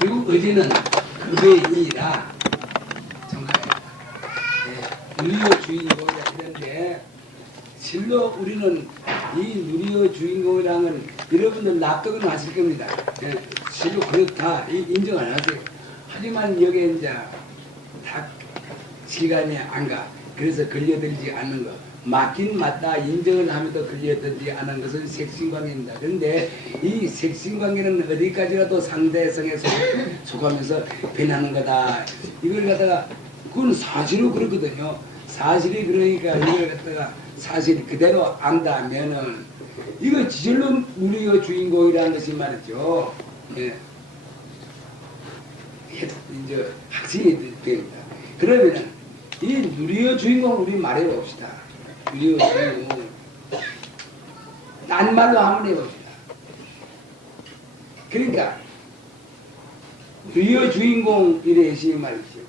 결국 어디는 그의 이라 정확합니다. 누리의 주인공이라 이런데 실로 우리는 이 누리의 주인공이라는 여러분들 납득은 하실 겁니다. 실로 그렇다 인정을 하세요. 하지만 여기에 이제 다 시간이 안 가. 그래서 걸려들지 않는 거. 맞긴 맞다 인정을 하면서 걸려들지 않은 것은 색신관계입니다. 그런데 이 색신관계는 어디까지라도 상대성에 속하면서 변하는 거다. 이걸 갖다가 그건 사실로 그렇거든요. 사실이 그러니까 이걸 갖다가 사실 그대로 안다면은 이거 지절로 누리의 주인공이라는 것이 말이죠. 예. 이제 확신이 됩니다. 그러면은 이 누리의 주인공 우리 말해봅시다. 누리의 주인공 딴 말로 한번 해봅시다. 그러니까 누리의 주인공 이래시 말이죠.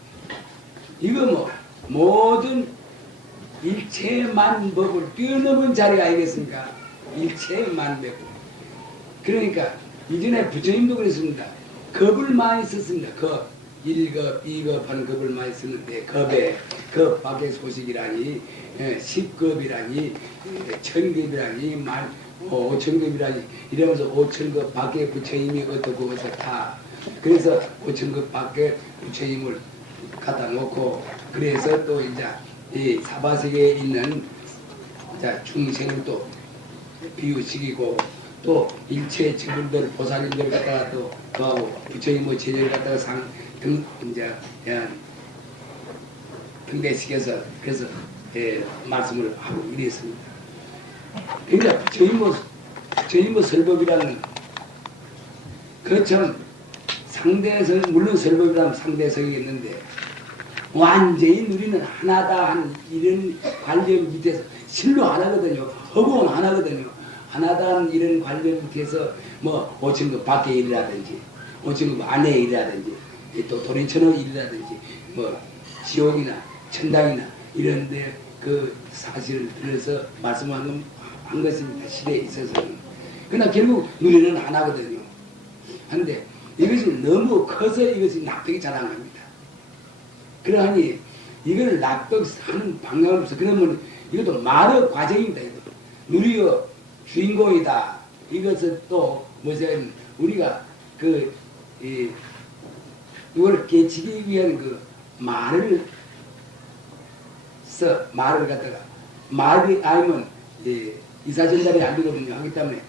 이거 뭐 모든 일체만법을 뛰어넘은 자리가 아니겠습니까? 일체만법. 그러니까 이전에 부처님도 그랬습니다. 겁을 많이 썼습니다. 겁. 1급, 2급 하는 겁을 많이 쓰는데 겁에 겁 밖의 소식이라니 10급이라니 1000급이라니 5000급이라니 이러면서 5000급 밖에 부처님이 어떻고 어떻다. 그래서 5000급 밖에 부처님을 갖다 놓고 그래서 또 이제 이 사바세계에 있는 중생을 또 비유시키고 또 일체 직분들 보살님들 갖다가 또 그하고 부처님의 제자를 갖다가 등대시켜서 그래서 말씀을 하고 이랬습니다. 그러니까 부처님의 설법이라는 그처럼 상대성 물론 설법이라면 상대성이 있는데 완전히 우리는 하나다 한 이런 관념 밑에서 실로 하나거든요. 허공은 하나거든요. 하나다는 이런 관념 밑에서 뭐 5층급 밖의 일이라든지 5층급 안의 일이라든지 또 도린천의 일이라든지 뭐 지옥이나 천당이나 이런데 그 사실을 들어서 말씀한 것입니다. 시대에 있어서는. 그러나 결국 우리는 하나거든요. 한데 이것이 너무 커서 이것이 납득이 잘 안 갑니다. 그러하니 이걸 납득하는 방법이 없어. 그러면 이것도 말의 과정입니다. 누리의 주인공이다. 이것은 또 무슨 우리가 이걸 깨치기 위한 그 말을 말을 갖다가 말이 아니면 이사전달이 안 되거든요. 하기 때문에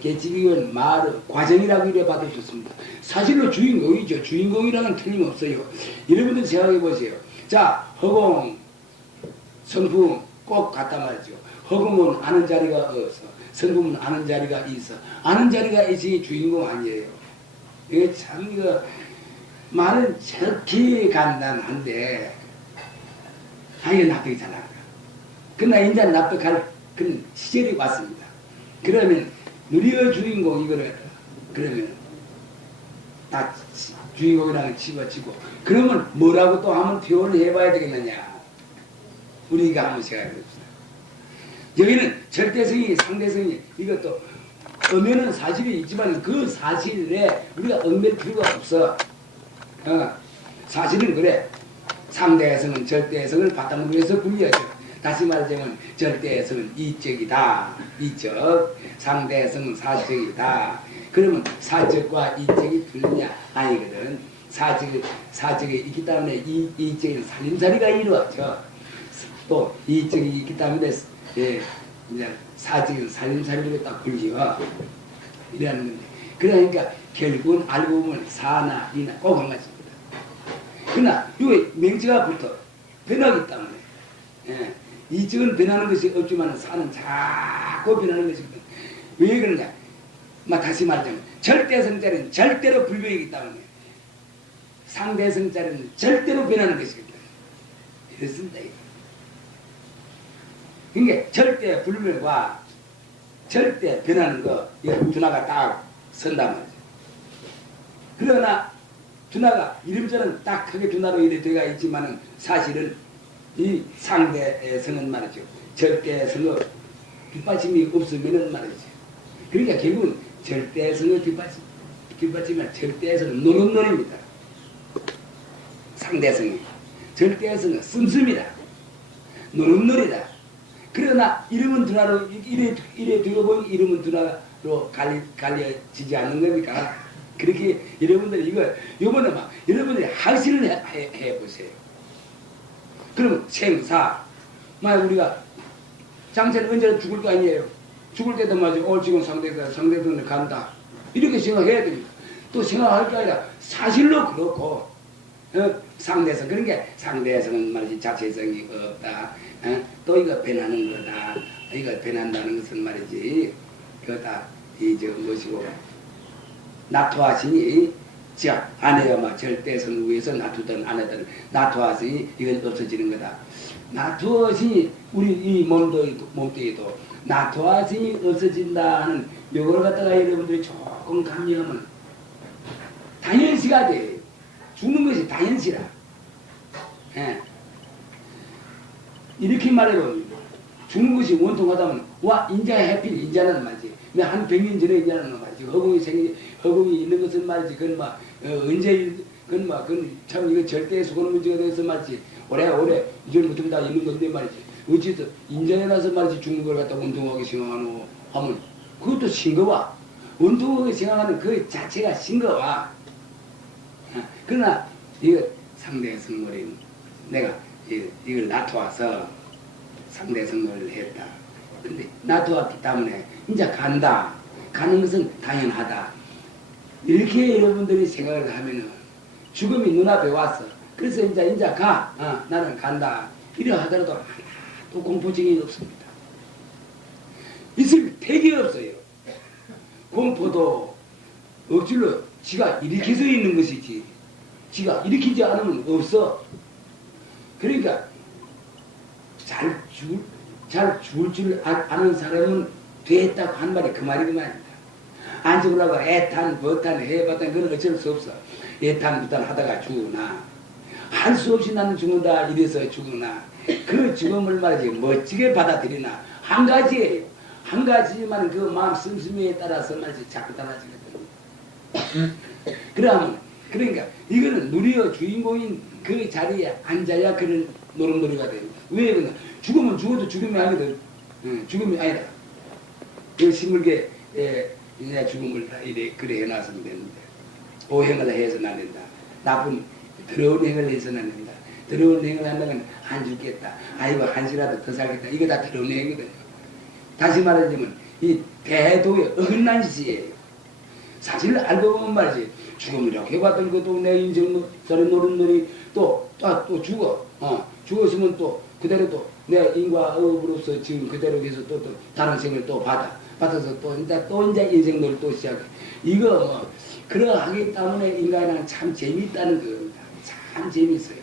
깨치기 위한 말의 과정이라고 이래 봐도 좋습니다. 사실로 주인공이죠. 주인공이랑은 틀림없어요. 여러분들 생각해 보세요. 자, 허공, 성품 꼭 같단 말이죠. 허공은 아는 자리가 없어. 성품은 아는 자리가 있어. 아는 자리가 있으니 주인공 아니에요. 이게 참 이거 말은 저렇게 간단한데 이게 납득이 잘 안 가. 그러나 이제 납득할 그런 시절이 왔습니다. 그러면 누리의 주인공 이거를 그러면 다 주인공이라는 집어치고 그러면 뭐라고 또 한번 표현을 해봐야 되겠느냐. 우리가 한번 생각해 봅시다. 여기는 절대성이 상대성이 이것도 엄연한 사실이 있지만 그 사실에 우리가 얽맬 필요가 없어. 사실은 그래. 상대성은 절대성을 바탕으로 해서 분리하죠. 다시 말하자면 절대성은 이적이다. 이적. 상대성은 사적이다. 그러면 사적과 이적이 틀리냐? 아니거든. 사적이 있기 때문에 이적인 살림살이가 이루어져. 또 이적이 있기 때문에 이제 사적인 살림살이로 딱 불리워. 이라는 건데. 그러니까 결국은 알고 보면 사나 이나 꼭 한 가지입니다. 그러나 이 명제가 붙어 변하기 때문에 이적은 변하는 것이 없지만 사는 자꾸 변하는 것이거든. 왜 그러냐? 다시 말하자면 절대성자리는 절대로 불변이기 때문에 상대성자리는 절대로 변하는 것이거든. 이렇습니다. 그러니까 절대 불변과 절대 변하는 거 이거 둔화가 딱 선단 말이죠. 그러나 둔화가 이름처럼 딱 크게 둔화로 이래 되어 있지만은 사실은 이 상대성은 말이죠. 절대성의 뒷받침이 없으면은 말이죠. 그러니까 결국은 절대성의 뒷받침 뒷받침할 절대에서는 노릇노릇입니다. 상대성이. 절대에서는 씀씀이다. 노릇노릇이다. 그러나 이름은 두나로 이래 두고 보니 이름은 두나로 갈려지지 않는 겁니까? 그렇게 여러분들이 요번에 막 여러분들이 학시를 해보세요. 그럼 생사. 만약 우리가 장차는 언제나 죽을 거 아니에요. 죽을 때도 말이죠. 지금 상대편을 간다. 이렇게 생각해야 됩니다. 또 생각할 게 아니라 사실로 그렇고, 상대성. 그런 게 상대성은 말이지 자체성이 없다. 또 이거 변하는 거다. 이거 변한다는 것은 말이지. 그거다. 무엇이고. 나토하시니, 자, 아내가 막 절대성 위에서 놔두던 아내들, 나토하시니 이건 없어지는 거다. 나토하시니, 우리 이 몸뚱이도 나토하시니 없어진다는 요걸 갖다가 여러분들이 조금 감명하면 당연시가 돼. 죽는 것이 당연시라. 예. 이렇게 말해보면 죽는 것이 원통하다면 와 인자 해필 인자는 말이지. 한 100년 전에 인자는 말이지. 허공이 있는 것은 말이지. 그건 막 언제 그건 참 이거 절대 수건 문제가 돼서 말이지. 오래 이전부터 다 있는 건데 말이지. 어찌든 인자에 나서 말이지 죽는 걸 갖다 원통하게 생각하노 하면 그것도 싱거워. 원통하게 생각하는 그 자체가 싱거워. 그러나 이거 상대 성물인 내가 이걸 놔두어서 상대 성물을 했다. 근데 놔두었기 때문에 이제 간다. 가는 것은 당연하다. 이렇게 여러분들이 생각을 하면은 죽음이 눈앞에 왔어. 그래서 이제 가. 나는 간다. 이래 하더라도 하나도 공포증이 없습니다. 있을 택이 없어요. 공포도 억지로 지가 일으켜서 있는 것이지. 지가 일으키지 않으면 없어. 그러니까 잘 죽을 줄 아는 사람은 됐다고 한 말이 그 말이 그 말입니다. 안 죽으라고 애탄, 버탄, 해봤단 그건 어쩔 수 없어. 애탄, 부탄 하다가 죽으나 할 수 없이 나는 죽는다 이래서 죽으나 그 죽음을 말이지 멋지게 받아들이나 한 가지예요. 한 가지만 그 마음 씀씀이에 따라서 말이지 자꾸 달라지거든요. 그러니까 이거는 누리어 주인공인 그 자리에 앉아야 그런 노릇노릇가 됩니다. 왜 그러냐? 죽으면 죽어도 죽음이 아니거든. 죽음이 아니다. 그 식물계 이제 죽음을 다 이래 그래 해놨으면 됩니다. 오행을 해서는 안 된다. 나쁜 더러운 행을 해서는 안 된다. 더러운 행을 한다면 안 죽겠다. 아이고 한시라도 더 살겠다. 이거 다 더러운 행이거든요. 다시 말하자면 이 대도의 어긋난 짓이에요. 사실을 알고 보면 말이지 죽음이라고 해봤던 것도 내 인생 저런 노릇노릇 또 죽어. 죽었으면 또 그대로 또 내 인과업으로서 지금 그대로 해서 또 다른 생을 또 받아서 또 이제 인생놀이 또 시작해. 이거 뭐 그러하기 때문에 인간은 참 재미있다는 겁니다. 참 재미있어요.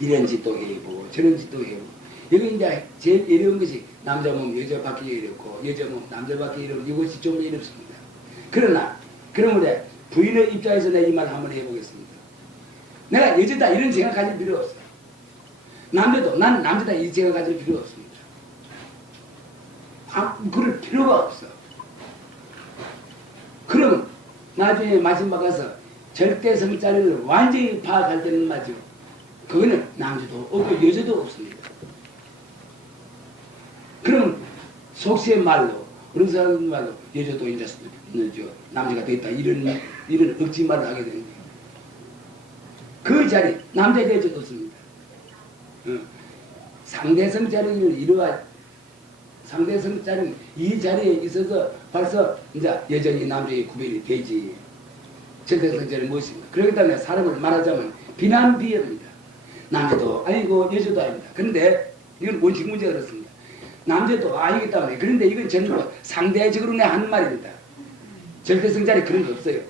이런 짓도 해보고 저런 짓도 해보고. 여기 이제 제일 어려운 것이 남자 몸 여자 받기 어렵고 여자 몸 남자 받기 어렵고 이것이 좀 어렵습니다. 그러나 그러므로 부인의 입장에서 내 이 말 한번 해보겠습니다. 내가 여자다 이런 생각 가질 필요 없어. 남자도 난 남자다 이 생각 가질 필요 없습니다. 그럴 필요가 없어. 그럼 나중에 마지막 가서 절대성자리를 완전히 파악할 때는 말이죠. 그거는 남자도 없고 여자도 없습니다. 그럼 속시의 말로 그런 사람 말로 여자도 이제 남자가 됐다 이런 억지 말을 하게 됩니다. 그 자리 남자 여자도 없습니다. 상대성 자리를 이루어 상대성 자리는 이 자리에 있어서 벌써 이제 여전히 남자의 구별이 되지. 절대성 자리는 무엇입니까? 그렇기 때문에 사람을 말하자면 비난비입니다. 남자도 아니고 여자도 아닙니다. 그런데 이건 원칙 문제가 그렇습니다. 남자도 아니기 때문에 그런데 이건 전부 상대적으로 내 하는 말입니다. 절대성 자리 그런 거 없어요.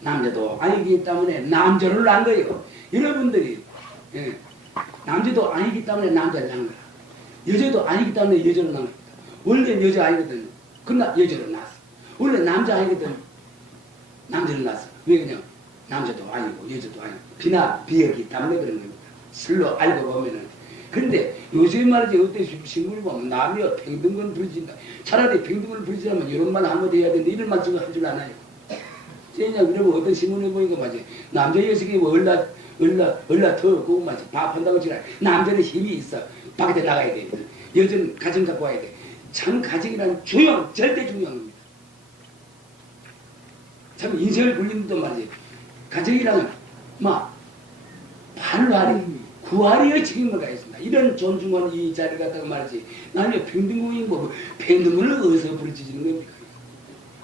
남자도 아니기 때문에 남자를 낳은 거예요. 여러분들이 남자도 아니기 때문에 남자를 낳은 거야. 여자도 아니기 때문에 여자를 낳은 거야. 원래 여자 아니거든요. 그러나 여자를 낳았어. 원래 남자 아니거든. 남자를 낳았어. 왜 그냥 남자도 아니고 여자도 아니고 비였기 때문에 그런 겁니다. 실로 알고 보면은. 근데 요새 말이지 어때 신문을 보면 남녀 평등을 부르진다. 차라리 평등을 부르지라면 이런 말 한마디 해야 되는데 이런 말 지금 할 줄 아나요? 때냐 그러면 어떤 신문에 보니까 맞지 남자 녀석이 뭐 얼라 더고 맞지 밥한다고 지라 남자는 힘이 있어 밖에 나가야 돼 여자는 가정 갖고 와야 돼참 가정이란 절대 중요한 겁니다. 참 인생을 굴리는도 말이지 가정이란 막 발활이 구활이의 책임을 가했습니다. 이런 존중한 이 자리를 갖다가 말이지 나는 평등공인 뭐 평등을 어디서 부르짖는 겁니까?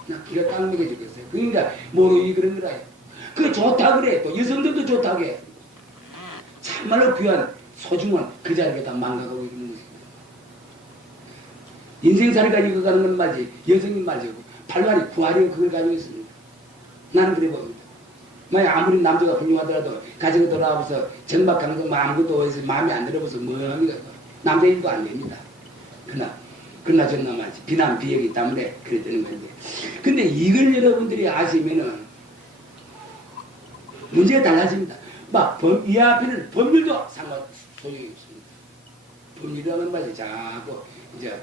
나 기가 딱 먹여지겠어요. 그러니까 모르기 그런 거라. 그 좋다 그래. 또 여성들도 좋다고 해. 참말로 귀한 소중한 그 자리가 다 망가가고 있는 것입니다. 인생살이가 이어가는 건 말이지 여성이 말이지 발발이 구하려 그걸 가지고 있습니다. 나는 그래 봅니다. 만약 아무리 남자가 훌륭하더라도 가정에 돌아와서 정박강성 아무것도 어디서 마음에 안 들어봐서 뭐합니까? 남자 일도 안 됩니다. 그러나 저는 말이지 비난 비역이 때문에 그래 되는 건데 근데 이걸 여러분들이 아시면은 문제가 달라집니다. 막 이 앞에는 법률도 상관 소용이 없습니다. 법률이라는 말이 자꾸 이제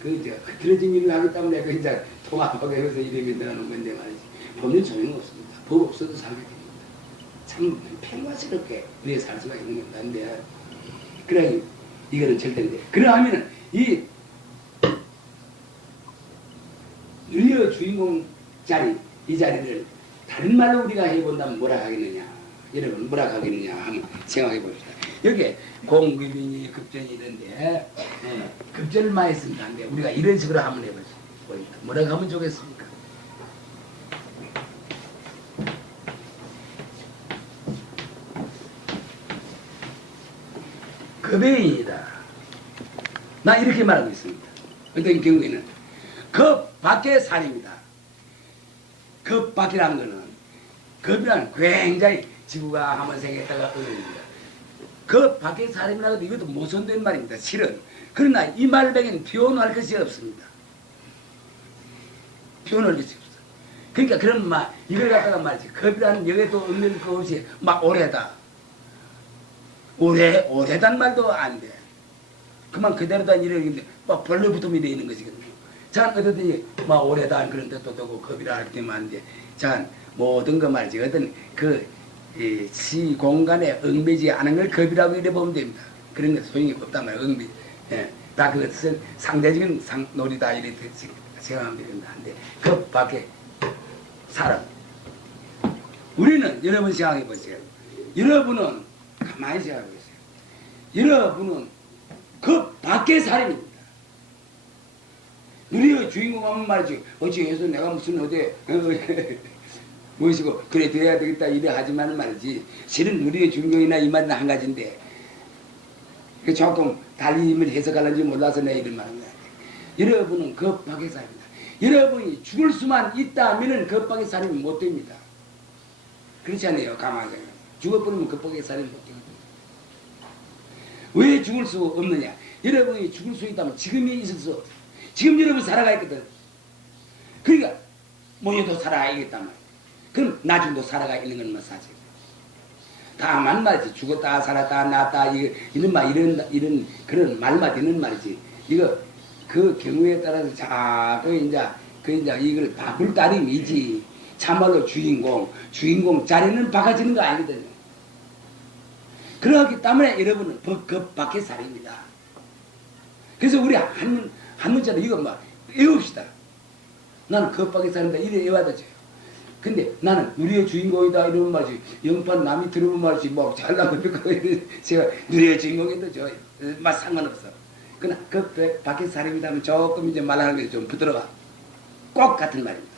흐트러진 일을 하기 때문에 그 이제 통합하고 해서 이름이 들어가는 건데 말이지 법률 소용 없습니다. 법 없어도 살게 됩니다. 참 평화스럽게 우리가 살 수가 있는 건데 그래 이거는 절대인데 그러하면은 이 누리의 주인공 자리 이 자리를 다른 말로 우리가 해본다면 뭐라 하겠느냐 여러분 뭐라 하겠느냐 한번 생각해 봅시다. 여기 공급이니 급전이 이런데 급전만 했으면 안 돼. 우리가 이런 식으로 한번 해보시죠. 뭐라고 하면 좋겠습니까? 급행이다. 나 이렇게 말하고 있습니다. 어떤 경우에는 급 밖의 살입니다. 급 밖이라는 거는 급이란 굉장히 지구가 한번 생겼다가 어려입니다. 급 밖의 살입이라고 해도 이것도 모순된 말입니다. 실은. 그러나 이 말백에는 표현할 것이 없습니다. 표현할 것이 없어. 그러니까 그런 말 이걸 갖다가 말이지 급이라는 여기도 없는 거 없이 막 오래다. 오래단 말도 안 돼. 그만 그대로다 이러는데 막 벌레 붙음이 돼 있는 것이거든요. 자, 어떠든지 막 오래단 그런 뜻도 되고 급이라 할 때만 안 돼. 자, 모든 거 말이지 어떤 시 공간에 얽매지 않은 걸 급이라고 이래 보면 됩니다. 그런 거 소용이 없단 말이에요. 얽매. 예. 다 그것은 상대적인 놀이다 이렇게 생각하면 됩니다. 근데 급 밖에 사람. 우리는 여러분 생각해 보세요. 여러분은 가만히 생각해 보세요. 여러분은 급 밖의 사람입니다. 누리의 주인공 하면 말이지 어찌해서 내가 무슨 어디 무엇이고 그래 돼야 되겠다 이래 하지만 말이지 실은 누리의 주인공이나 이 말은 한 가지인데 조금 달리 힘을 해석하는지 몰라서 내가 이런 말을 해야 돼. 여러분은 급 밖의 사람입니다. 여러분이 죽을 수만 있다면 급 밖의 사람이 못 됩니다. 그렇지 않아요? 가만히 생각해. 죽어버리면 급 밖의 사람이 못 됩니다. 왜 죽을 수 없느냐? 여러분이 죽을 수 있다면 지금이 있어서 지금 여러분 살아가 있거든. 그러니까 모여도 살아가야겠단 말이야. 그럼 나중도 살아가 있는 것만 사지. 다만 말이지 죽었다 살았다 낳았다 이런 그런 말만 되는 말이지. 이거 그 경우에 따라서 자꾸 이제 이걸 바꿀 따름이지. 참말로 주인공 자리는 바꿔지는 거 아니거든요. 그렇기 때문에 여러분은 급 밖의 살입니다. 그래서 우리 한 문자로 이거 막 외웁시다. 나는 급 밖의 살입니다. 이래 외워도 돼요. 근데 나는 누리의 주인공이다 이러면 말이지 영판 남이 들으면 말이지 뭐 잘나면 제가 누리의 주인공이다 저 막 상관없어. 그러나 급 밖의 살입니다 하면 조금 이제 말하는 게 좀 부드러워. 꼭 같은 말입니다.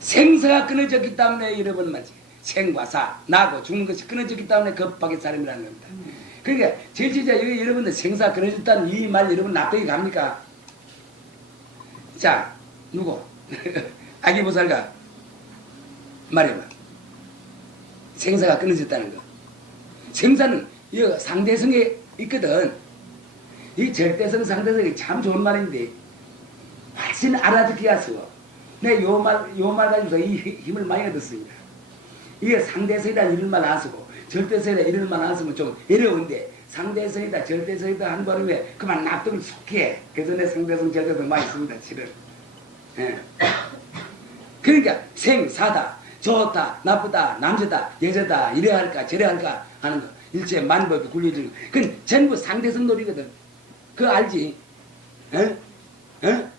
생사가 끊어졌기 때문에 여러분 말이지 생과 사 나고 죽는 것이 끊어졌기 때문에 급 밖의 살임이라는 겁니다. 그러니까 제지자 여러분들 생사 끊어졌다는 이 말 여러분 납득이 갑니까? 자 누구? 아기보살가 말해봐. 생사가 끊어졌다는 거. 생사는 이 상대성에 있거든. 이 절대성 상대성이 참 좋은 말인데 훨씬 알아듣기가 쉬워. 내 요 말 가지고서 이 힘을 많이 얻었습니다. 이게 상대성이다 이런 말 안 쓰고 절대성이다 이런 말 안 쓰면 좀 어려운데 상대성이다 절대성이다 한 발음에 그만 납득을 속해. 그래서 내 상대성 절대성 많이 씁니다. 실은. 예. 그러니까 생사다, 좋다, 나쁘다, 남자다, 여자다, 이래 할까 저래 할까 하는 거 일체 만법이 굴려지는 거. 그건 전부 상대성 놀이거든. 그거 알지? 어? 어?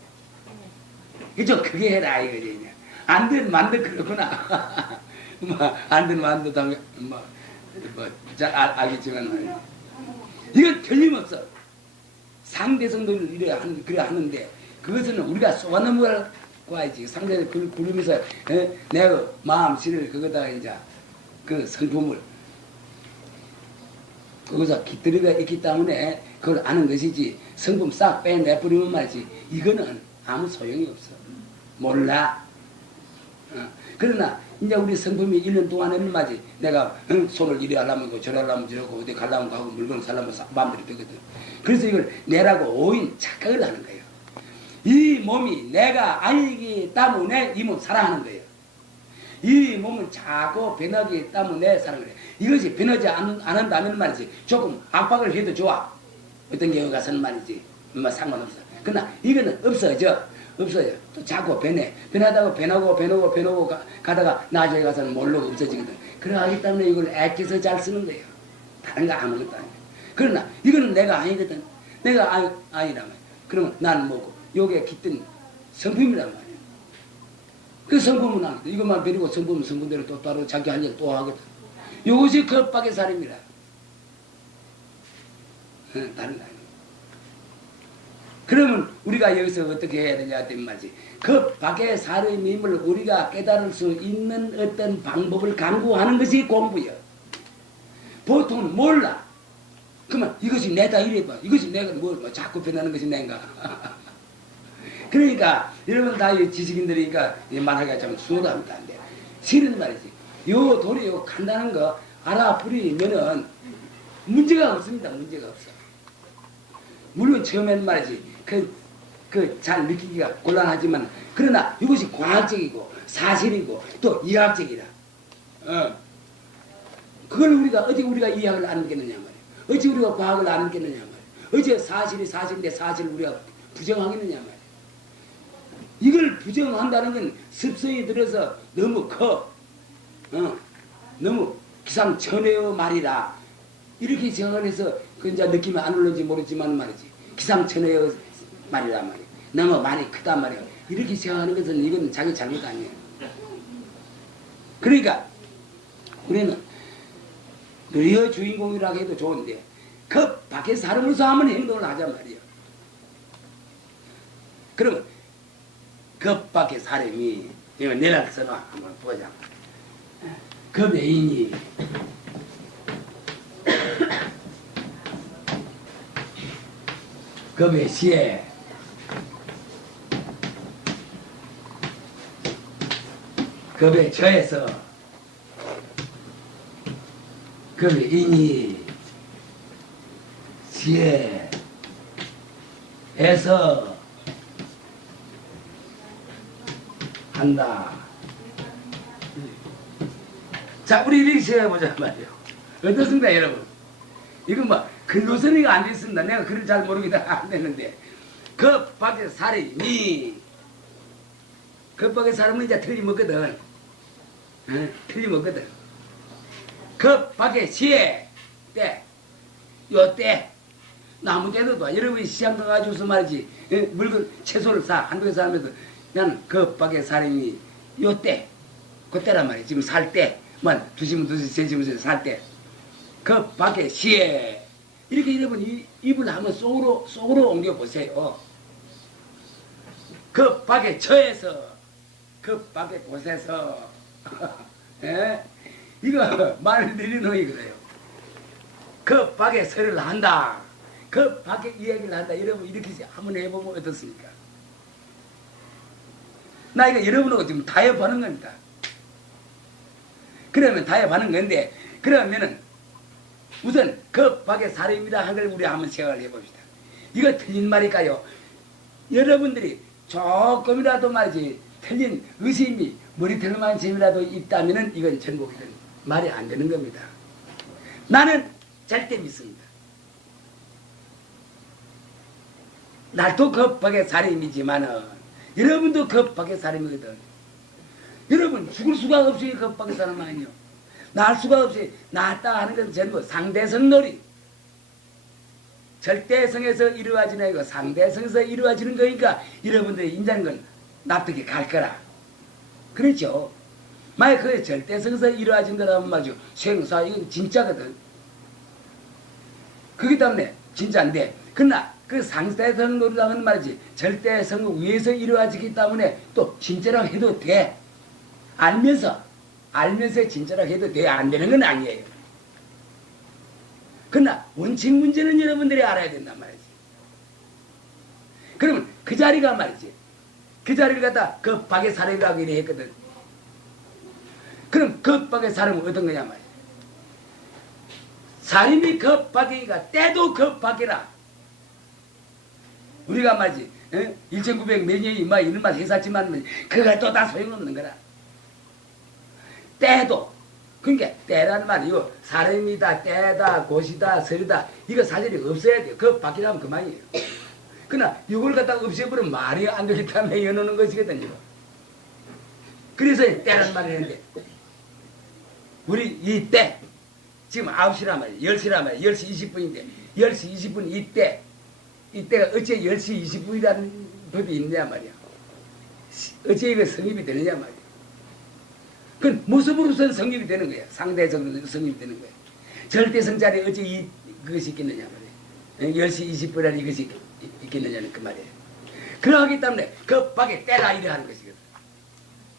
그죠? 그게 해라 이거지. 안된 만든 그렇구나. 뭐 안된 만든 당연 뭐잘 알겠지만 이건 틀림없어. 상대성 놀이를 그래 하는데 그것은 우리가 쏘아넘어갈 거야지. 상대를 굴리면서 내가 마음 실을 그거다가 이제 그 성품을 거기서 깃들이가 있기 때문에 그걸 아는 것이지. 성품 싹 빼내버리면 말이지. 이거는 아무 소용이 없어. 몰라. 그러나 이제 우리 성품이 1년 동안에는 말이지. 내가 손을 이래 하려면 저래 하려면 저러고 어디 가려면 가고 물건 살려면 마음대로 되거든. 그래서 이걸 내라고 오인 착각을 하는 거예요. 이 몸이 내가 아니기 때문에 이 몸 사랑하는 거예요. 이 몸은 자꾸 변하기 때문에 사랑을 해요. 이것이 변하지 않는다면 말이지. 조금 압박을 해도 좋아. 어떤 경우 가서는 말이지. 뭐 상관없어. 그러나 이거는 없어져. 없어요. 또 자꾸 변하다가 변하고 가다가 나중에 가서는 모르고 없어지거든. 그러기 때문에 이걸 애껴서 잘 쓰는 거예요. 다른 거 아무것도 아니에요. 그러나 이거는 내가 아니거든. 내가 아니라면. 그러면 나는 뭐고. 요게 깃든 성품이란 말이에요. 그 성품은 안 돼. 이것만 버리고 성품은 성품대로 또 따로 자기 할 일 또 하거든. 요것이 겁박의 살입니다. 다른 거 아니에요. 그러면 우리가 여기서 어떻게 해야 되냐 하면 말이지. 겁박의 살임임을 우리가 깨달을 수 있는 어떤 방법을 강구하는 것이 공부예요. 보통은 몰라. 그러면 이것이 내다 이래봐. 이것이 내가 뭐 자꾸 변하는 것이 내인가. 그러니까 여러분 다 지식인들이니까 말하기가 좀 수월합니다. 실은 말이지. 요 도리 요 간단한 거 알아버리면은 문제가 없습니다. 문제가 없어. 물론 처음에는 말이지. 잘 느끼기가 곤란하지만 그러나 이것이 과학적이고 사실이고 또 이학적이라. 그걸 어디 우리가 이학을 안 하겠느냐 말이야. 어찌 우리가 과학을 안 하겠느냐 말이야. 어찌 사실이 사실인데 사실을 우리가 부정하겠느냐 말이야. 이걸 부정한다는 건 습성이 들어서 너무 커. 너무 기상천외의 말이라. 이렇게 생각을 해서 그 이제 느낌이 안 올는지 모르지만 말이지. 기상천외의 말이라 말이야. 너무 많이 크단 말이야. 이렇게 생각하는 것은 이건 자기 잘못 아니에요. 그러니까 우리는 너희의 주인공이라고 해도 좋은데 그 밖에 사람으로서 한번 행동을 하자 말이야. 그러면 그 밖에 사람이 이거 내가 써놔 한번 보자. 그 메인이 급의 시에 급의 저에서 급의 인이 시에 에서 한다. 자, 우리 이렇게 생각해보자 말이에요. 어떻습니까, 여러분? 이건 뭐 글로서리가 안 됐습니다. 내가 글을 잘 모르겠다 안 되는데 그 밖에 사람이 그 밖에 사람은 이제 틀림없거든. 틀림없거든. 그 밖에 시에 때 요때 나무 때도 봐. 여러분이 시장 가가지고서 말이지 물건 채소를 사 한두 개 사면서 나는 그 밖에 사람이 요때 그때란 말이야. 지금 살 때 뭐 2시면 2시 3시면 살 때 그 밖에 시에 이렇게 여러분 입을 한번 속으로 옮겨보세요. 그 밖에 저에서 그 밖에 곳에서 이거 말을 내리는 거예요. 그 밖에 설을 한다. 그 밖에 이야기를 한다. 여러분 이렇게 한번 해보면 어떻습니까? 나 이거 여러분하고 지금 타협하는 겁니다. 그러면 타협하는 건데 그러면은 우선 그 밖에 사람이라 한 걸 우리 한번 생각을 해봅시다. 이거 틀린 말일까요? 여러분들이 조금이라도 말이지 틀린 의심이 머리털만 잼이라도 있다면은 이건 전부 이건 말이 안 되는 겁니다. 나는 절대 믿습니다. 나도 그 밖에 사람이지만은 여러분도 그 밖에 사람이거든. 여러분 죽을 수가 없이 겁박에 사는 아니요. 날 수가 없이 낫다 하는 것은 전부 상대성 놀이. 절대성에서 이루어지는 이거 상대성에서 이루어지는 거니까 여러분들이 인자는 건 납득이 갈 거라. 그렇죠. 만약 그게 절대성에서 이루어진 거라면 말이죠. 생사 이건 진짜거든. 그렇기 때문에 진짜인데 그러나 그 상대성 놀이라는 말이지 절대성 위에서 이루어지기 때문에 또 진짜라고 해도 돼. 알면서 진짜라고 해도 돼. 안 되는 건 아니에요. 그러나 원칙 문제는 여러분들이 알아야 된단 말이지. 그러면 그 자리가 말이지. 그 자리를 갖다 겁박의 사람이라고 이래 했거든. 그럼 겁박의 사람은 어떤 거냐 말이야. 사람이 겁박이가 때도 겁박이라. 우리가 말이지 1900 몇 년이 막 이런 말 했었지만 그가 또 다 소용없는 거라. 때도 그러니까 때라는 말이 이거 사람이다 때다 곳이다 서리다 이거 사실이 없어야 돼요. 겁박이라면 그만이에요. 그러나 이걸 갖다가 없애버리면 말이 안 되기 때문에 여놓는 것이거든요. 그래서 때라는 말을 했는데 우리 이 때 지금 9시란 말이에요. 10시란 말이에요. 10시 20분인데 10시 20분 이때가 어째 10시 20분이라는 법이 있느냐 말이야. 어째 이거 성립이 되느냐 말이야. 그건 모습으로서는 성립이 되는 거야. 상대적으로 성립이 되는 거야. 절대성 자리에 어째 그것이 있겠느냐 말이야. 10시 20분이라는 이것이 있겠느냐는 그 말이에요. 그러하기 때문에 겁박에 때라 이래 하는 것이거든.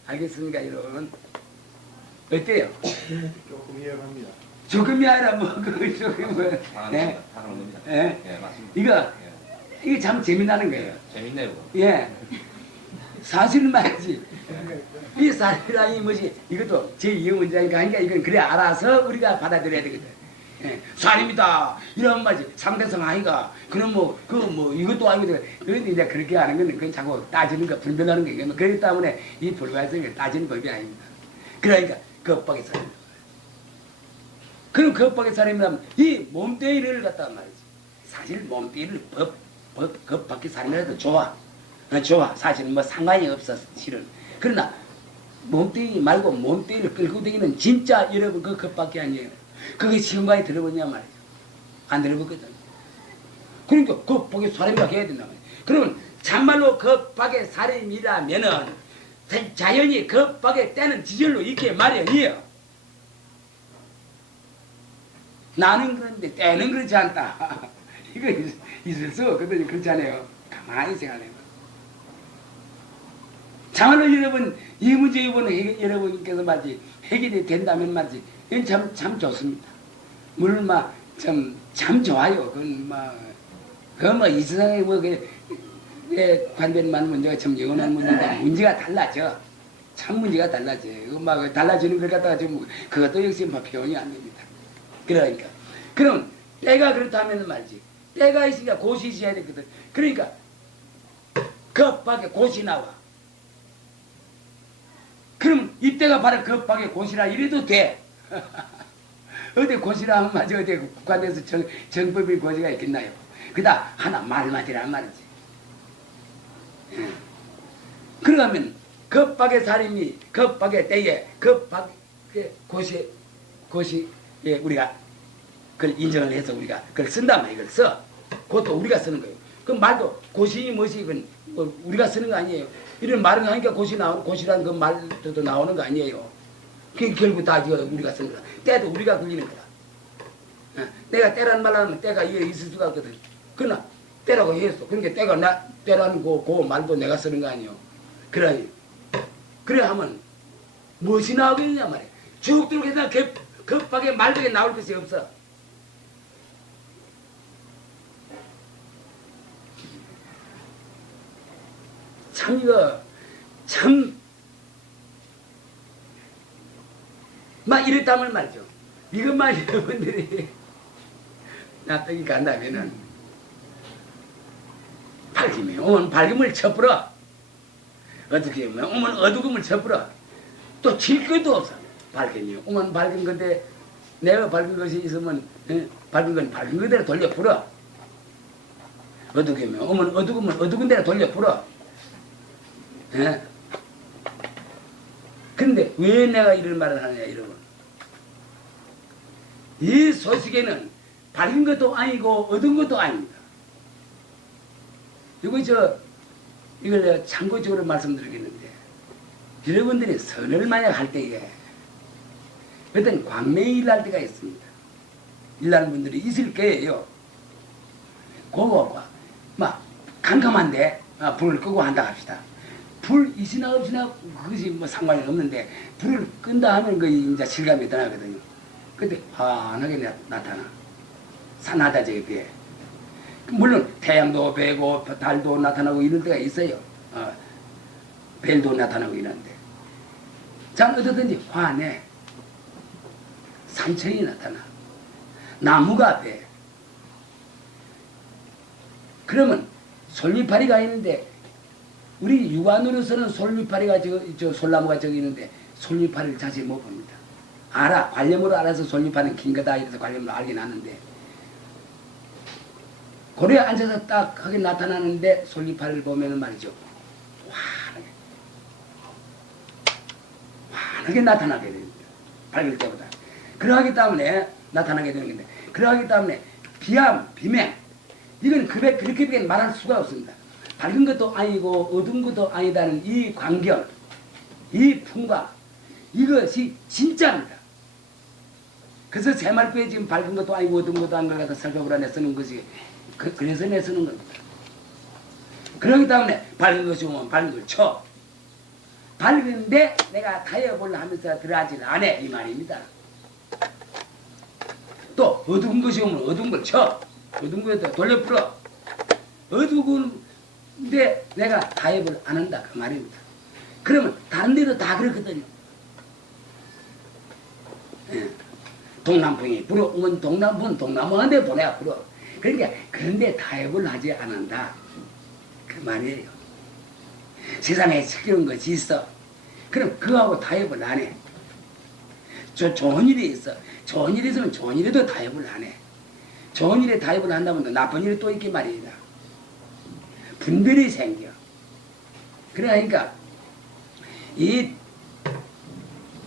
알겠습니까 여러분? 어때요? 조금 이해갑니다. 조금이 아니라 뭐 그 조금 뭐 네, 다른 겁니다. 예? 예, 맞습니다. 이게 참 재미나는 거예요. 재밌네요. 그거. 예. 사실은 말이지. 이 사실이라니 뭐지? 이것도 제2의 문제니까 하니까 이건 그래 알아서 우리가 받아들여야 되거든. 예. 사람이다. 이런 말이지. 상대성 아이가. 그럼 이것도 아니고 그런데 이제 그렇게 하는 건 그건 자꾸 따지는 거, 분별하는 거예요. 그렇기 때문에 이 불가에서 따지는 법이 아닙니다. 그러니까 겁박의 사람. 그럼 겁박의 사람이라면 이 몸뚱이를 갖다 말이지. 사실 몸뚱이를 겁박의 사람이라도 좋아. 좋아. 사실은 뭐 상관이 없어. 실은. 그러나 몸뚱이 말고 몸뚱이를 끌고 다니는 진짜 여러분 그 겁박이 아니에요. 그게 시험관에 들어보냐 말이죠. 안 들어보거든. 그러니까 겁박의 사람이라고 해야 된다 말이야. 그러면 참말로 겁박의 사람이라면은 자연히 겁박의 때는 지절로 있게 마련이에요. 나는 그런데 때는 그렇지 않다. 이거 있을 수 없거든요. 그렇지 않아요. 가만히 생각해봐. 참말로 여러분 이 문제 이번에 여러분께서 말이지 해결이 된다면 말이지 이건 참 좋습니다. 물론 참 좋아요. 그건 이 세상에 관련만 문제가 참 영원한 문제인데 문제가 달라져. 참 문제가 달라져. 달라지는 걸 갖다가 좀 그것도 역시 표현이 안 됩니다. 그러니까 그럼 때가 그렇다면 말이지 때가 있으니까 곳이 있어야 되거든. 그러니까 겁박에 곳이 나와. 그럼 이때가 바로 겁박의 곳이라 이래도 돼. 어디 곳이라 하면 맞아. 어디 국가에서 정법의 곳이가 있겠나요? 그다 하나 말맞이란 말이지. 그러면 겁박의 사람이 겁박의 때에 겁박의 곳이 예, 우리가 그걸 인정을 해서 우리가 그걸 쓴단 말이에요. 그걸 써. 그것도 우리가 쓰는 거예요. 그 말도 곳이 무엇이 이건 우리가 쓰는 거 아니에요. 이런 말을 하니까 곳이라는 그 말도 나오는 거 아니에요. 결국 다 우리가 쓰는 거라. 때도 우리가 걸리는 거라. 내가 때라는 말 하면 때가 이에 있을 수가 없거든. 그러나 때라고 했어. 그러니까 때라는 그 말도 내가 쓰는 거 아니에요. 그래 하면 무엇이 나오겠냐 말이야. 죽도록 해서 급하게 말밖에 나올 것이 없어. 참 이거 막 이랬다면 말이죠. 이것만 여러분들이 납득이 간다면은 밝힘이 오면 밝음을 쳐버려. 어떻게 하면 오면 어두움을 쳐버려. 또 칠 것도 없어. 밝음이 오면 밝은 건데 내가 밝은 것이 있으면 밝은 건 밝은 그대로 돌려 풀어. 어떻게 하면 오면 어두운 대로 돌려 풀어. 그런데 왜 내가 이런 말을 하느냐 여러분. 이 소식에는 밝은 것도 아니고 어두운 것도 아닙니다. 이걸 내가 참고적으로 말씀드리겠는데 여러분들이 선을 만약 할 때에 어떤 광명이 일날 때가 있습니다. 일하는 분들이 있을 거예요. 그거 막 캄캄한데 불을 끄고 한다 합시다. 불 있으나 없으나 그것이 뭐 상관이 없는데 불을 끈다 하면 그 이제 실감이 떠나거든요. 그때 환하게 나타나. 산하다 저기 비에. 물론 태양도 배고 달도 나타나고 이런 때가 있어요. 벨도 나타나고 이러는데. 자 어떻든지 환해. 산천이 나타나. 나무가 배. 그러면 솔잎파리가 있는데 우리 육안으로서는 솔잎파리가 저 솔나무가 저기 있는데 솔잎파리를 자세히 못 봅니다. 알아. 관념으로 알아서 솔잎파리는 긴 거다 이래서 관념으로 알긴 하는데 고래에 앉아서 딱 하게 나타나는데 솔잎파리를 보면은 말이죠. 환하게 나타나게 됩니다. 밝을 때보다. 그러하기 때문에 나타나게 되는 건데 그러하기 때문에 비암, 비맹 이건 그렇게 말할 수가 없습니다. 밝은 것도 아니고 어두운 것도 아니다는 이 광경, 이 풍광 이것이 진짜입니다. 그래서 제 말구에 지금 밝은 것도 아니고 어두운 것도 아닌 걸 갖다 살펴보라 내 쓰는 것이 그래서 내 쓰는 겁니다. 그렇기 때문에 밝은 것이 오면 밝은 걸 쳐. 밝은데 내가 타협을 하면서 들어가지는 않아 이 말입니다. 또 어두운 것이 오면 어두운 걸 쳐. 어두운 거에다 돌려 풀어. 어두운데 내가 타협을 안 한다 그 말입니다. 그러면 다른 데도 다 그렇거든요. 예. 동남풍이 불어오면 동남풍은 동남풍한테 보내야 불어. 그러니까 그런데 타협을 하지 않는다 그 말이에요. 세상에 지켜온 것이 있어. 그럼 그거하고 타협을 안 해. 좋은 일이 있어. 좋은 일이 있으면 좋은 일에도 타협을 안 해. 좋은 일에 타협을 한다면 나쁜 일이 또 있게 말이다. 분별이 생겨. 그러니까 이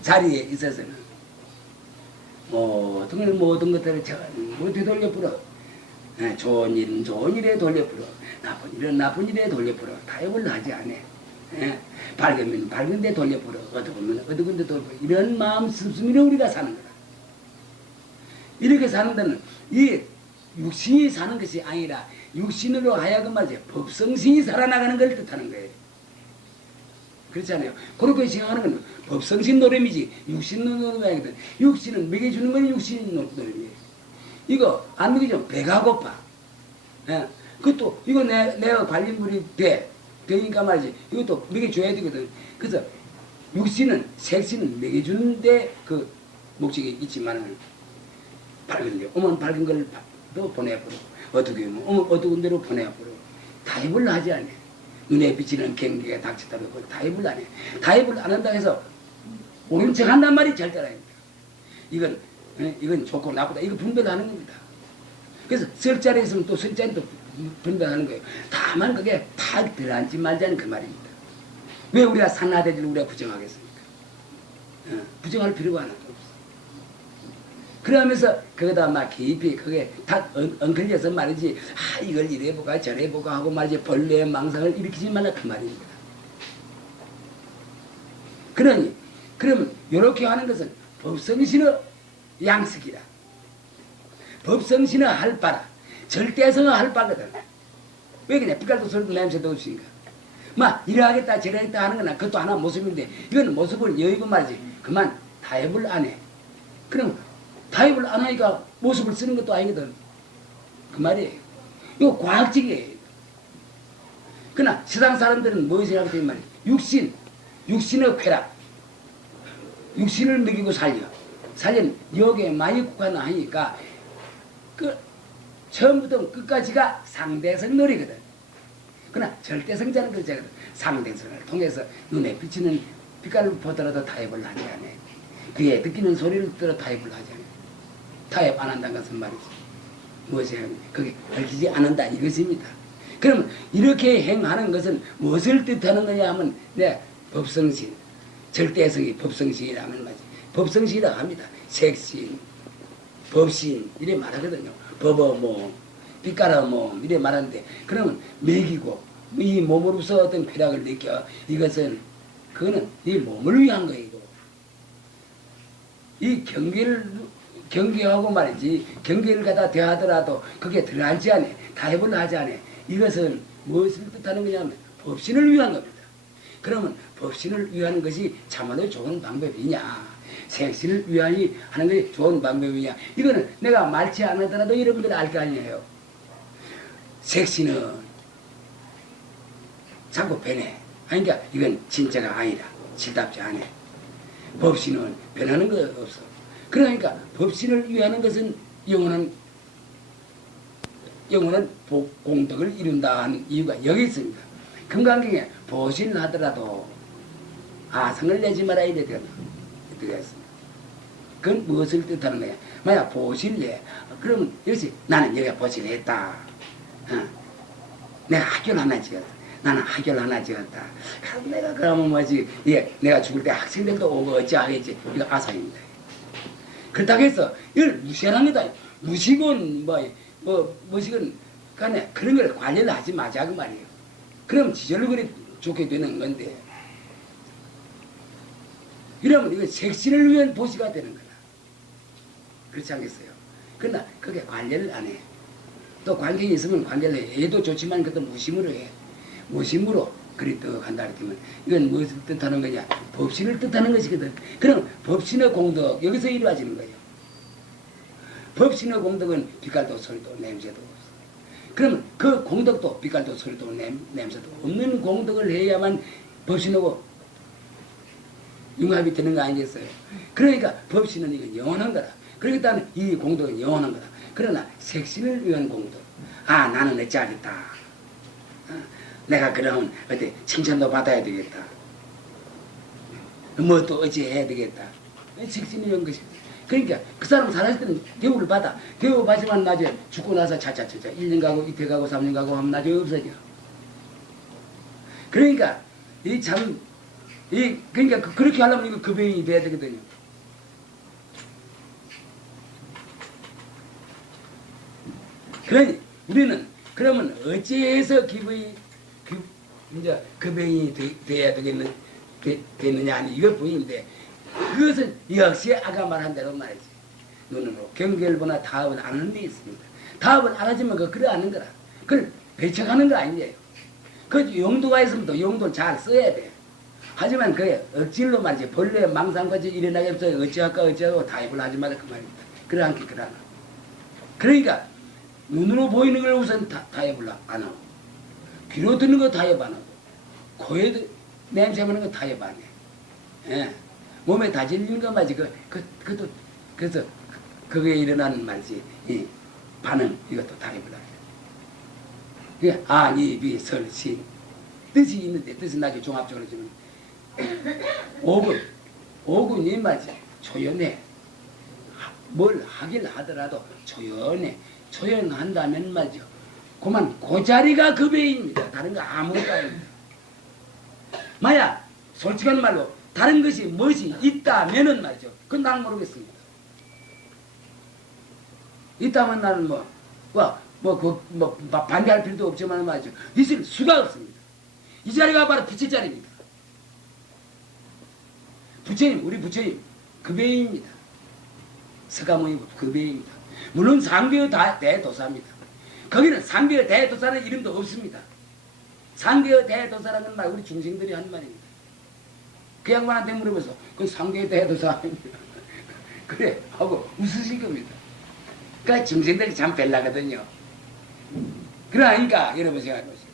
자리에 있어서는 모든 것들을 모두 돌려풀어. 좋은 일은 좋은 일에 돌려풀어. 나쁜 일은 나쁜 일에 돌려풀어. 타협을 하지 않아. 밝으면 밝은 데 돌려풀어. 어두우면 어두운 데 돌려풀어. 이런 마음 씀씀이로 우리가 사는 거다. 이렇게 사는 데는 이 육신이 사는 것이 아니라 육신으로 하여금 말이죠. 법성신이 살아나가는 걸 뜻하는 거예요. 그렇잖아요. 그렇게 생각하는 건 법성신 노름이지 육신 노름이 아니거든. 육신은 먹여주는 건 육신 노름이에요. 이거 안 먹여주면 배가 고파. 그것도 이거 내가 관리물이 배니까 말이지. 이것도 먹여줘야 되거든. 그래서 육신은 색신은 먹여주는데 그 목적이 있지만은 밝은 데 오면 밝은 걸도 보내버려. 어떻게 오면 어두운 데로 보내버려. 타협을 하지 않아. 눈에 비치는 경계가 닥쳤다고 타협을 안 해. 타협을 안 한다고 해서 옳은 척 한단 말이 절대 아닙니다. 이건 좋고 나쁘다. 이거 분별하는 겁니다. 그래서 설 자리에 있으면 또 설 자리도 분별하는 거예요. 다만 그게 탁 들어앉지 말자는 그 말입니다. 왜 우리가 산하대지를 우리가 부정하겠습니까? 부정할 필요가 하나도 없어. 그러면서 거기다 막 깊이 그게 다 엉클려서 말이지 이걸 이래보가 저래보가 하고 말이지 벌레의 망상을 일으키지 말라 그 말입니다. 그러면 이렇게 하는 것은 법성신의 양식이라. 법성신의 할 바라. 절대성의 할 바거든. 왜 그래? 빛깔도 소리도 냄새도 없으니까. 막 이래야겠다 저래야겠다 하는 거나 그것도 하나 모습인데 이건 모습을 여의고 말이지. 그만 타협을 안 해. 그럼 타협을 안 하니까 모습을 쓰는 것도 아니거든. 그 말이에요. 이거 과학적이에요. 그러나 세상 사람들은 무엇을 하게 되는 말이에요. 육신의 쾌락. 육신을 먹이고 살려는 여기에 많이 국한하니까 처음부터 끝까지가 상대성 놀이거든. 그러나 절대성자는 그렇지 않거든. 상대성을 통해서 눈에 비치는 빛깔을 보더라도 타협을 하지 않아. 귀에 듣기는 소리를 들어 타협을 하지 않아. 타협 안 한다는 것은 말이지. 무엇이 그게 밝히지 않는다 이것입니다. 그러면 이렇게 행하는 것은 무엇을 뜻하는 거냐 하면 법성신, 절대성이 법성신이라면 말이지. 법성신이라고 합니다. 색신, 법신 이래 말하거든요. 법어 뭐 빛깔어 뭐 이래 말하는데 그러면 맥이고 이 몸으로서 어떤 쾌락을 느껴 이것은 그거는 이 몸을 위한 거이고 이 경계하고 말이지 경계를 갖다 대하더라도 그게 들어앉지 않아 타협을 하지 않아 이것은 무엇을 뜻하는 거냐면 법신을 위한 겁니다. 그러면 법신을 위한 것이 참으로 좋은 방법이냐 색신을 위하니 하는 것이 좋은 방법이냐 이거는 내가 말치 않았더라도 여러분들이 알 거 아니에요. 색신은 자꾸 변해. 그러니까 이건 진짜가 아니다. 실답지 않아. 법신은 변하는 거 없어. 그러니까 법신을 위하는 것은 영원한 공덕을 이룬다 하는 이유가 여기 있습니다. 금강경에 보신을 하더라도 아성을 내지 마라 이래 되었습니다. 그건 무엇을 뜻하는 거야? 만약 보신을 내 그러면 여기서 나는 여기가 보신을 했다. 내가 학교를 하나 지었다. 나는 학교를 하나 지었다. 내가 그러면 뭐지? 예, 내가 죽을 때 학생들도 오고 어찌하겠지. 이거 아성입니다. 그렇다고 해서 이걸 무시하는 거다. 무시건 무시건 간에 그런 걸 관리를 하지 마자 그 말이에요. 그럼 지절로 그래 좋게 되는 건데 이러면 이거 색신을 위한 보시가 되는 거다. 그렇지 않겠어요? 그러나 그게 관리를 안 해. 또 관계가 있으면 관계를 해. 얘도 좋지만 그것도 무심으로 해. 무심으로 그리 또 간다 그러면 이건 무엇을 뜻하는 거냐? 법신을 뜻하는 것이거든. 그럼 법신의 공덕 여기서 이루어지는 거예요. 법신의 공덕은 빛깔도 소리도 냄새도 없어. 그러면 그 공덕도 빛깔도 소리도 냄새도 없는 공덕을 해야만 법신하고 융합이 되는 거 아니겠어요? 그러니까 법신은 이건 영원한 거라. 그렇기 때문에 이 공덕은 영원한 거다. 그러나 색신을 위한 공덕. 아 나는 어찌하겠다. 내가 그러면 어때 칭찬도 받아야 되겠다. 뭐 또 어찌해야 되겠다. 색신을 위한 것이. 그러니까 그 사람 살았을 때는 대우를 받아. 대우 받지만 나중에 죽고 나서 차차차차 1년 가고 이틀 가고 3년 가고 하면 나중에 없어져. 그러니까 그러니까 그렇게 하려면 이거 급여인이 돼야 되거든요. 그러니 우리는 그러면 어찌해서 이제 급여인이 돼야 되느냐 하니 이것 뿐인데 그것은 역시 아까 말한 대로 말이지. 눈으로 경계를 보나 타협을 안 하는 데 있습니다. 타협을 안 하지만 그래 하는 거라. 그걸 배척하는 거 아니에요. 그 용도가 있으면 또 용도를 잘 써야 돼. 하지만 그게 억지로 말이지. 벌레 망상까지 일어나게 해서 어찌하고 타협을 하지 마라 그 말입니다. 그래 않게 그러나. 그러니까 눈으로 보이는 걸 우선 타협을 안 하고 귀로 듣는 거 타협 안 하고 코에 냄새 맡는 거 타협 안 해. 예. 몸에 다질리는 거 말이지. 그것도 그래서 그거에 일어나는 말이지. 이 반응 이것도 타협을 하게. 그게 안이비 설신 뜻이 있는데 뜻은 나중에 종합적으로 주면 5분이 말이지. 조연해. 뭘 하길 하더라도 조연해. 조연한다면 말이죠. 그만 그 자리가 급여입니다. 다른 거 아무것도 아닙니다. 만약 솔직한 말로 다른 것이 무엇이 있다면은 말이죠. 그건 나는 모르겠습니다. 있다면 나는 반대할 필요도 없지만 말이죠. 있을 수가 없습니다. 이 자리가 바로 부처 자리입니다. 부처님, 우리 부처님 급여입니다. 서가모니 급여입니다. 물론 상계의 대도사입니다. 거기는 상계의 대도사라는 이름도 없습니다. 상계의 대도사라는 말 우리 중생들이 하는 말입니다. 그 양반한테 물어봐서 그 상계의 대도사 그래 하고 웃으실 겁니다. 그러니까 중생들이 참 별나거든요. 그러니까 여러분 생각해보세요.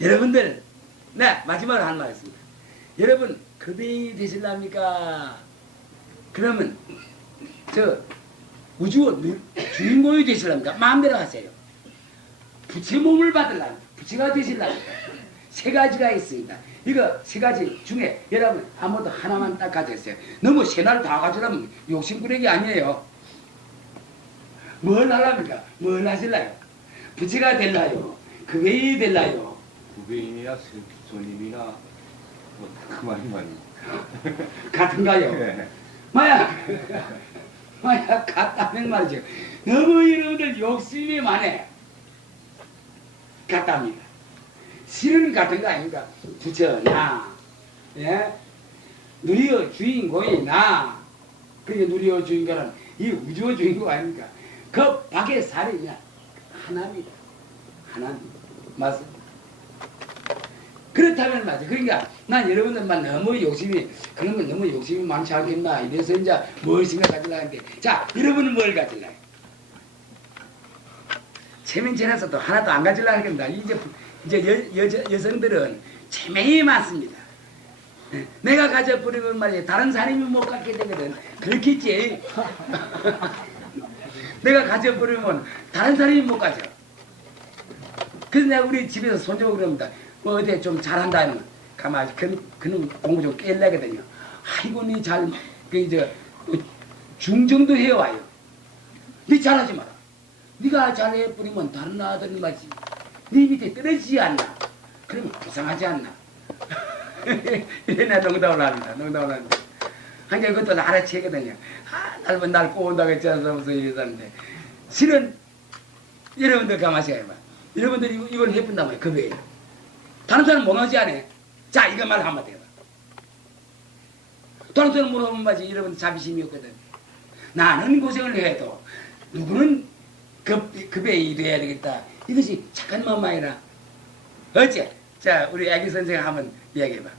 여러분들 마지막으로 한 말 있습니다. 여러분 급여인이 되실랍니까? 그러면 우주 주인공이 되실랍니까? 마음대로 하세요. 부처 몸을 받으려면 부처가 되실랍니까? 세 가지가 있습니다. 이거 세 가지 중에 여러분 아무도 하나만 딱 가져있어요. 너무 세날 다 가져라면 욕심꾸러기 아니에요. 뭘 하랍니까? 뭘 하실라요? 부처가 될라요? 급여인이 될라요? 부배인이나 스님이나 그 말이. 같은가요? 예. 마야 같다는 말이죠. 너무 여러분들 욕심이 많아. 같답니다. 실은 같은 거 아닙니까? 부처 나, 예? 누리의 주인공이 나. 그게 누리의 주인공은 이 우주의 주인공 아닙니까? 그 밖에 살이냐 하나입니다. 하나님 맞습니다. 그렇다면 맞아. 그러니까 난 여러분들만 너무 욕심이 그런 건 너무 욕심이 많지 않겠나 이래서 이제 뭘 생각하려고 하는데, 자 여러분은 뭘 가질래요? 체면체라서도 하나도 안 가질라 하겠다. 이제 여성들은 체면이 많습니다. 내가 가져버리면 말이야 다른 사람이 못 갖게 되거든. 그렇겠지. 내가 가져버리면 다른 사람이 못 가져. 그래서 내가 우리 집에서 손주고 그럽니다. 뭐 어디 좀 잘한다 하면 가만히 그는 공부 좀 깨려거든요. 아이고 니 잘 중정도 해와요. 니 잘하지 마라. 니가 잘해버리면 다른 아들은 말이지 니 밑에 떨어지지 않나. 그러면 불쌍하지 않나. 이래 농담을 합니다. 농담을 하는데 한게 그것도 알아채거든요. 날면 날 꼬운다고 했지 않습니까? 이랬는데 실은 여러분들 가만히 생각해봐. 여러분들이 이걸 해본단 말이에요. 그 외에 다른 사람 못 하지 않아. 자 이거 말 한마디 해봐. 다른 사람 못 하면 말이지 여러분들 자비심이 없거든. 나는 고생을 해도 누구는 급에 일해야 되겠다. 이것이 착한 마음 아니라 어째? 자 우리 애기 선생 한번 이야기해봐.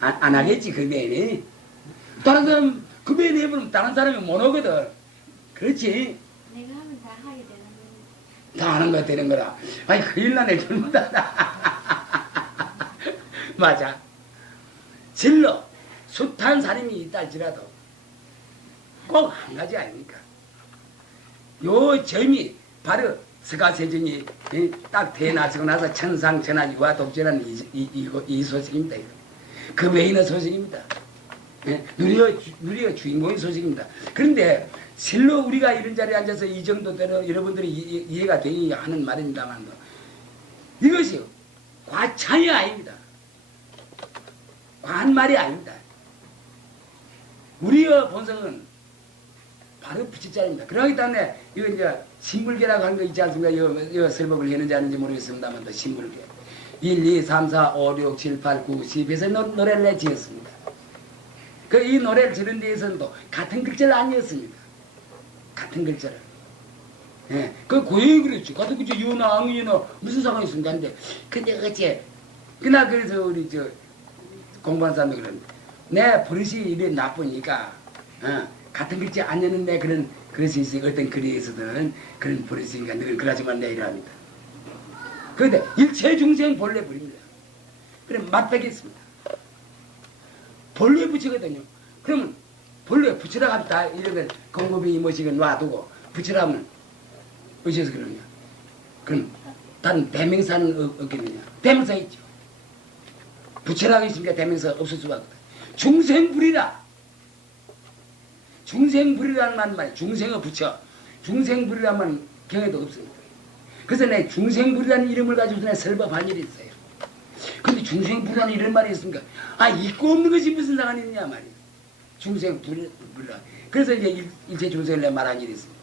안 하겠지 급에는. 다른 사람 급에 내버리면 다른 사람이 못 오거든. 그렇지? 내가 하면 다 하게 되는 거니. 다 하는 거 되는 거라. 아니 큰일 나네 젊다. 맞아. 진로 숱한 사람이 있다 할지라도 꼭 한 가지 아닙니까? 요 점이 바로 서가세존이 딱 태어나시고 나서 천상천하 유아독재라는 이 소식입니다. 그 외에는 소식입니다. 누리의 주인공의 소식입니다. 그런데 실로 우리가 이런 자리에 앉아서 이 정도대로 여러분들이 이해가 되니 하는 말입니다만 이것이 과찬이 아닙니다. 과한 말이 아닙니다. 우리의 본성은 바로 부처자입니다. 그러기 때문에 이거 이제 신불계라고 하는 거 있지 않습니까? 이거 설법을 했는지 아닌지 모르겠습니다만 신불계 1, 2, 3, 4, 5, 6, 7, 8, 9, 10에서 노래를 지었습니다. 이 노래를 지른 데에서는 또 같은 글자를 아니었습니다. 같은 글자를. 예, 그 고용이 그랬죠. 같은 글자 유나 앙유나 무슨 상관이 있습니까? 근데 어째 그날 그래서 우리 공부하는 사람도 그러는데 내 버릇이 이래 나쁘니까 같은 글자 안 여는데 그런 것이 있으니까 어떤 글에서는 그런 버릇이 있으니까 늘 그러지만 내 이러합니다. 그런데 일체 중생 본래 버립니다. 그럼 맞배겠습니다. 본래 부처거든요. 그러면 본래 부처라고 합니다. 이런 공급이 뭐시고 놔두고 부처라면 어째서 그러냐. 그럼 다른 대명사는 없겠느냐. 대명사 있죠. 부처라고 있으니까 대명사 없을 수가 없다. 중생불이라. 중생불이라는 말이 중생의 부처. 중생불이라는 경에도 없습니다. 그래서 내 중생불이라는 이름을 가지고 내 설법한 일이 있어요. 근데 중생불이라는 이런 말이 있습니까? 있고 없는 것이 무슨 상관이 있냐 말이에요. 중생불이라. 그래서 이제 일체 중생을 내 말한 일이 있습니다.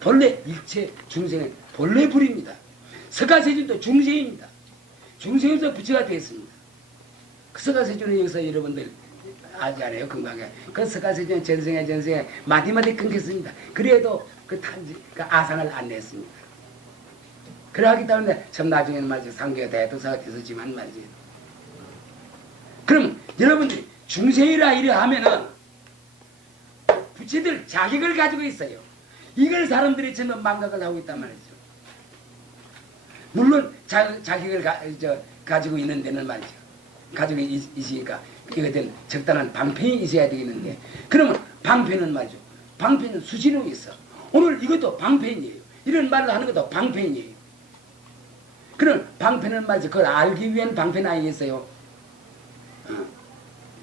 본래 일체 중생은 본래 불입니다. 서가세준도 중생입니다. 중생에서 부처가 되었습니다. 그 서가세준은 여기서 여러분들 아지 않아요? 건강하게. 그 서가세준은 전생에 마디마디 끊겼습니다. 그래도 그 아상을 안 냈습니다. 그러기 때문에 참 나중에는 말이죠. 상계가 대도사가 됐었지만 말이죠. 그럼 여러분들이 중생이라 이래 하면은 부처들 자격을 가지고 있어요. 이걸 사람들이 전부 망각을 하고 있단 말이죠. 물론 자격을 가지고 있는 데는 말이죠. 가지고 있으니까 이것은 적당한 방편이 있어야 되겠는데 그러면 방편은 말이죠. 방편은 수시로 있어. 오늘 이것도 방편이에요. 이런 말을 하는 것도 방편이에요. 그런 방편은 말이죠. 그걸 알기 위한 방편 아니겠어요?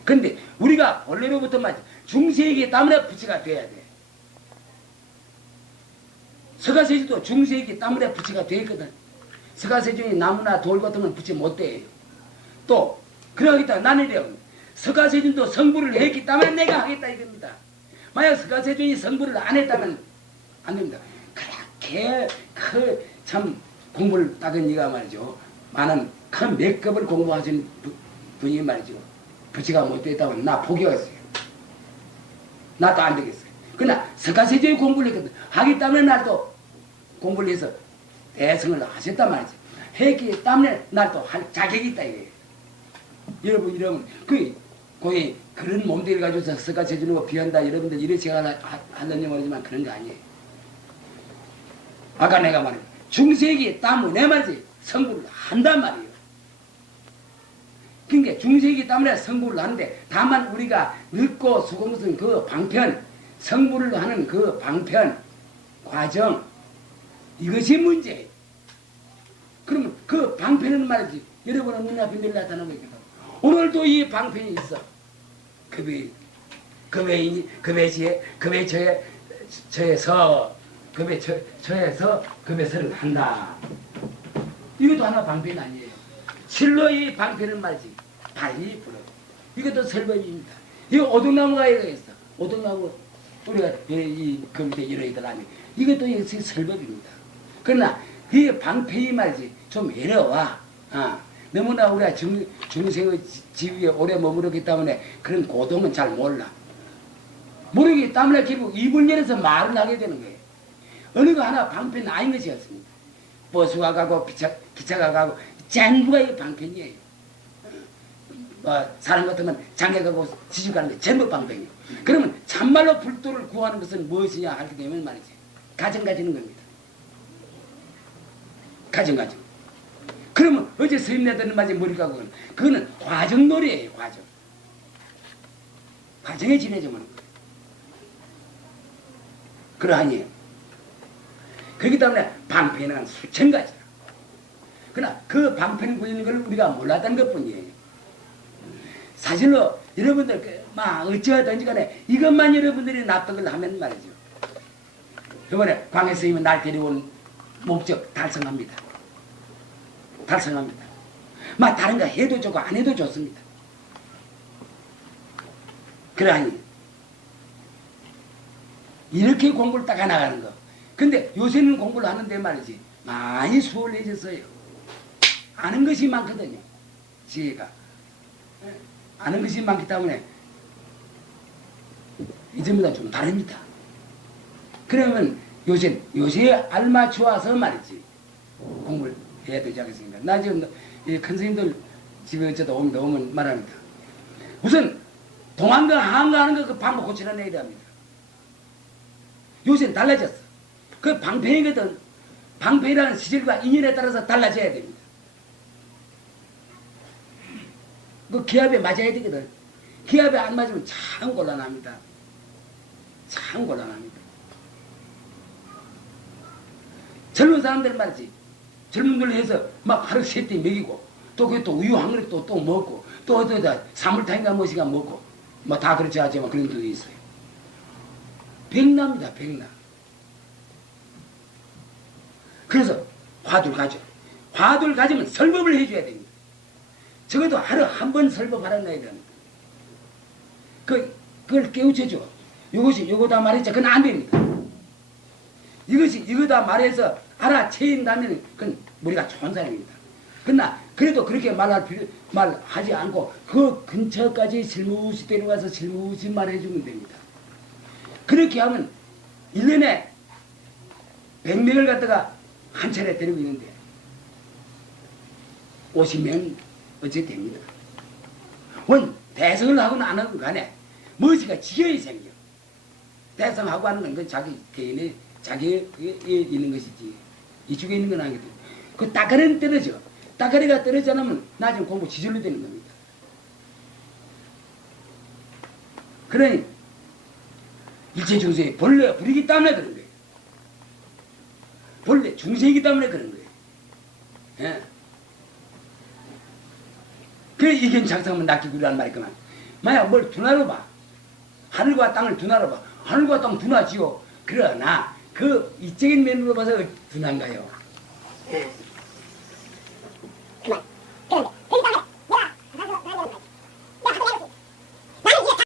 그런데 우리가 원래로부터 말이죠. 중세이기 때문에 부처가 돼야 돼. 서가세주도 중세이기 때문에 부처가 되거든. 서가세주니 나무나 돌 같은 건 부처 못 돼요. 또 그러겠다. 나는 이래요. 서가세준도 성불을 했기 때문에 내가 하겠다 이겁니다. 만약 서가세준이 성불을 안 했다면 안 됩니다. 그렇게 참 공부를 따던 이가 말이죠. 많은 큰 맥급을 공부하신 분이 말이죠. 부치가 못됐다고 나 포기했어요. 나도 안 되겠어요. 그러나 서가세준이 공부를 했거든. 하기 때문에 나도 공부를 해서 대성을 하셨단 말이죠. 했기 때문에 나도 할 자격이 있다 이거예요. 여러분 이러면 거의 그런 몸들을 가지고서 서가세준을 거 비한다 여러분들 이런 생각을 하는지 모르지만 그런 거 아니에요. 아까 내가 말했 중세기 때문에 말이지 성불을 한단 말이에요. 그러니까 중세기 때문에 성불을 하는데 다만 우리가 늦고 수고무슨 그 방편 성불을 하는 그 방편 과정 이것이 문제예요. 그러면 그 방편은 말이지 여러분은 눈앞에 늘 나타나고 있거든. 오늘도 이 방편이 있어. 급의 저에서 급의 설을 한다. 이것도 하나 방편 아니에요. 실로 이 방편은 말이지 발이 불어. 이것도 설법입니다. 이거 오동나무가 이거 있어. 오동나무 우리가 그 밑에 이러이들 아니. 이것도 역시 설법입니다. 그러나 이 방편이 말이지 좀 어려워. 너무나 우리가 중생의 지위에 오래 머무르기 때문에 그런 고통은 잘 몰라. 모르기 때문에 결국 입을 열어서 말을 하게 되는 거예요. 어느 거 하나 방편 아닌 것이었습니다. 버스가 가고 기차가 가고 전부가 이 방편이에요. 사람 같으면 장에 가고 시집 가는 게 전부 방편이에요. 그러면 참말로 불도를 구하는 것은 무엇이냐 하게 되면 말이지 가정 가지는 겁니다. 가정. 그러면 어제 스님네들은 맞아 머리가 그거는 과정놀이에요. 과정에 지내자면 거예요. 그러하니 그렇기 때문에 방편은 수천 가지라. 그러나 그 방편 구하는 걸 우리가 몰랐다는 것뿐이에요. 사실로 여러분들 막 어찌하든지 간에 이것만 여러분들이 납득을 하면 말이죠. 이번에 광해 스님은 날 데려온 목적 달성합니다. 막 다른 거 해도 좋고 안 해도 좋습니다. 그러하니 이렇게 공부를 딱 나가는 거. 근데 요새는 공부를 하는데 말이지 많이 수월해졌어요. 아는 것이 많거든요. 지혜가 아는 것이 많기 때문에 이전보다 좀 다릅니다. 그러면 요새에 알맞추어서 말이지 공부를 해야 되지 않겠습니까? 나 지금 큰 스님들 집에 어쩌다 오면 말합니다. 우선 동안과 한가 하는 거 그 방법 고치는 애야 합니다. 요새는 달라졌어. 그 방편이거든. 방편이라는 시절과 인연에 따라서 달라져야 됩니다. 그 기압에 맞아야 되거든. 기압에 안 맞으면 참 곤란합니다. 젊은 사람들 말이지. 젊은 걸 해서 막 하루 세끼 먹이고 또 그게 또 우유 한 그릇 또 먹고 또 어디다 사물탕인가 무엇인가 먹고 뭐 다 그렇지 않지만 그런 것도 있어요. 백납니다. 그래서 화두를 가져. 화두를 가지면 설법을 해줘야 됩니다. 적어도 하루 한 번 설법하라는 놔야 됩니다. 그걸 깨우쳐줘. 요거다 말했자 그건 안 됩니다. 이거다 말해서 알아채인다면 그건 우리가 좋은 사람입니다. 그러나 그래도 그렇게 말하지 않고 그 근처까지 실무시 데려가서 실무시 말해주면 됩니다. 그렇게 하면 1년에 100명을 갖다가 한 차례 데리고 있는데 50명 어찌 됩니다. 원 대성을 하고는 안 하고 간에 무엇이가 지경이 생겨. 대성하고 하는 건 자기 개인의 자기에 있는 것이지 이쪽에 있는 건 아니거든. 그 따가리는 떨어져. 따가리가 떨어져 나면 나중에 공부 지절로 되는 겁니다. 그러니 일체 중생이 본래 불이기 때문에 그런 거예요. 본래 중생이기 때문에 그런 거예요. 예. 그래 이견 장상만 낚이구라는 말이 그만. 만약 뭘 두나로 봐. 하늘과 땅을 두나로 봐. 하늘과 땅 두나지요. 그러나 그 이적인 면으로 봐서 두나인가요? 그만. 그런데